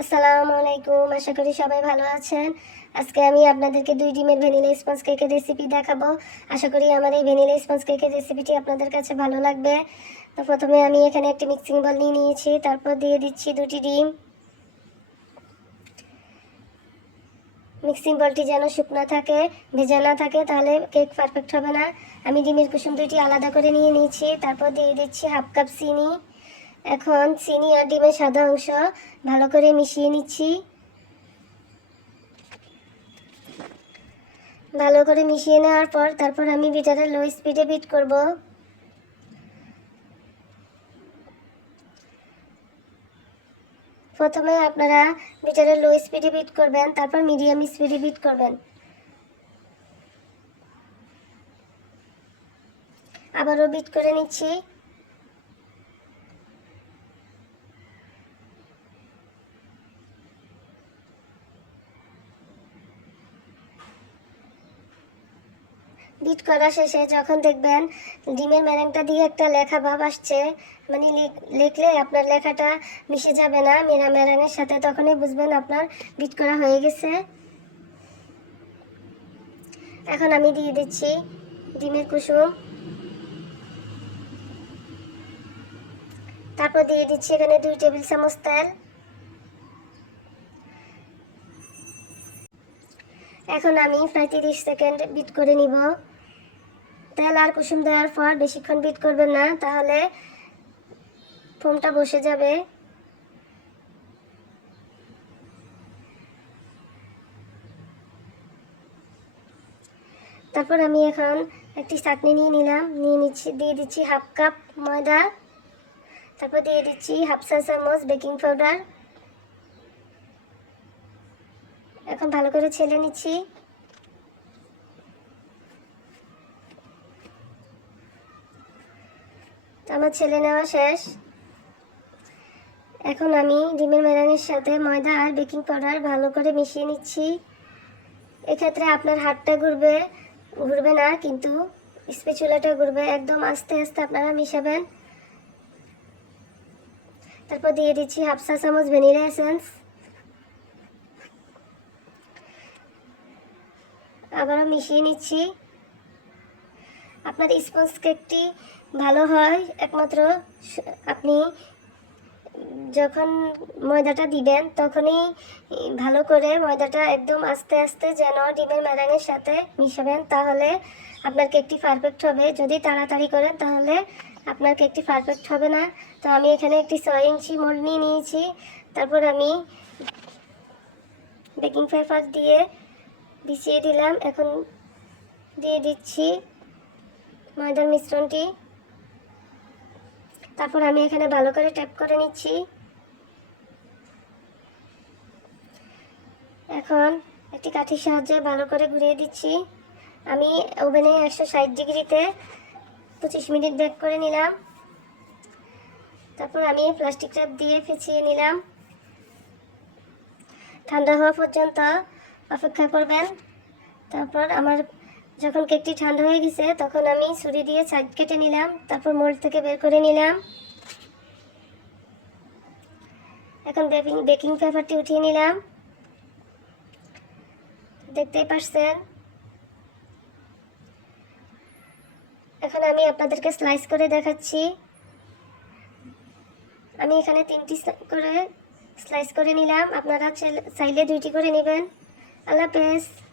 আসসালামু আলাইকুম, আশা করি সবাই ভালো আছেন। আজকে আমি আপনাদেরকে দুই ডিমের ভ্যানিলা স্পঞ্জ কেকের রেসিপি দেখাবো। আশা করি আমার এই ভ্যানিলা স্পঞ্জ কেকের রেসিপিটি আপনাদের কাছে ভালো লাগবে। তো প্রথমে আমি এখানে একটি মিক্সিং বল নিয়ে নিয়েছি, তারপর দিয়ে দিচ্ছি দুটি ডিম। মিক্সিং বলটি যেন শুকনো থাকে, ভেজা না থাকে, তাহলে কেক পারফেক্ট হবে না। আমি ডিমের কুসুম দুইটি আলাদা করে নিয়ে নিয়েছি, তারপর দিয়ে দিচ্ছি হাফ কাপ চিনি। এখন চিনি আর ডিমের সাদা অংশ ভালো করে মিশিয়ে নিচ্ছি। ভালো করে মিশিয়ে নেওয়ার পর তারপর আমি বিটারে লো স্পিডে বিট করব। প্রথমে আপনারা বিটারে লো স্পিডে বিট করবেন, তারপর মিডিয়াম স্পিডে বিট করবেন। আবারও বিট করে নিচ্ছি। বিট করা শেষে যখন দেখবেন ডিমের ম্যারেংটা দিয়ে একটা লেখা ভাব আসছে মানে লিখ- লিখলে আপনার লেখাটা মিশে যাবে না, মেরা ম্যারেঙের সাথে তখনই বুঝবেন আপনার বিট করা হয়ে গেছে। এখন আমি দিয়ে দিচ্ছি ডিমের কুসুম। তারপর দিয়ে দিচ্ছি এখানে দুই টেবিল চামচ তেল। এখন আমি প্রায় তিরিশ সেকেন্ড বিট করে নিব। তেল আর কুসুম দেওয়ার পর বেশিক্ষণ বিট করবেন না, তাহলে ফোমটা বসে যাবে। তারপর আমি এখন একটি চাটনি নিয়ে নিলাম, নিয়ে নিচ্ছি, দিয়ে দিচ্ছি হাফ কাপ ময়দা, তারপর দিয়ে দিচ্ছি হাফ চা চামচ বেকিং পাউডার। এখন ভালো করে ছেলে নিচ্ছি। আমার ছেলে নেওয়া শেষ। এখন আমি ডিমের মেরানির সাথে ময়দা আর বেকিং পাউডার ভালো করে মিশিয়ে নিচ্ছি। এক্ষেত্রে আপনার হাতটা ঘুরবে ঘুরবে না, কিন্তু স্পেচুলাটা ঘুরবে। একদম আস্তে আস্তে আপনারা মিশাবেন। তারপর দিয়ে দিচ্ছি হাফ চা চামচ ভ্যানিলা এসেন্স। আবারও মিশিয়ে নিচ্ছি। আপনার স্পঞ্জ কেকটি ভালো হয়। একমাত্র আপনি যখন ময়দাটা দিবেন, তখনই ভালো করে ময়দাটা একদম আস্তে আস্তে যেন ডিমের ম্যারাঙের সাথে মিশাবেন। তাহলে আপনার কেকটি পারফেক্ট হবে। যদি তাড়াতাড়ি করেন, তাহলে আপনার কেকটি পারফেক্ট হবে না। তো আমি এখানে একটি ছয় ইঞ্চি নিয়ে নিয়েছি। তারপর আমি বেকিং পেপার দিয়ে বিছিয়ে দিলাম। এখন দিয়ে দিচ্ছি। ময়দার মিশ্রণটি। তারপর আমি এখানে ভালো করে ট্যাপ করে নিচ্ছি। এখন একটি কাঠির সাহায্যে ভালো করে ঘুরিয়ে দিচ্ছি। আমি ওভেনে একশো ষাট ডিগ্রিতে পঁচিশ মিনিট বেক করে নিলাম। তারপর আমি প্লাস্টিক ট্যাপ দিয়ে ফেঁচিয়ে নিলাম। ঠান্ডা হওয়া পর্যন্ত অপেক্ষা করবেন। তারপর আমার যখন কেকটি ঠান্ডা হয়ে গেছে, তখন আমি ছুরি দিয়ে সাইড কেটে নিলাম, তারপর মোল্ড থেকে বের করে নিলাম। এখন বেকিং বেকিং পেপারটি উঠিয়ে নিলাম। দেখতেই পারছেন? এখন আমি আপনাদেরকে স্লাইস করে দেখাচ্ছি। আমি এখানে তিনটি করে স্লাইস করে নিলাম। আপনারা চাইলে- চাইলে দুইটি করে নেবেন। আল্লাহ হাফেজ।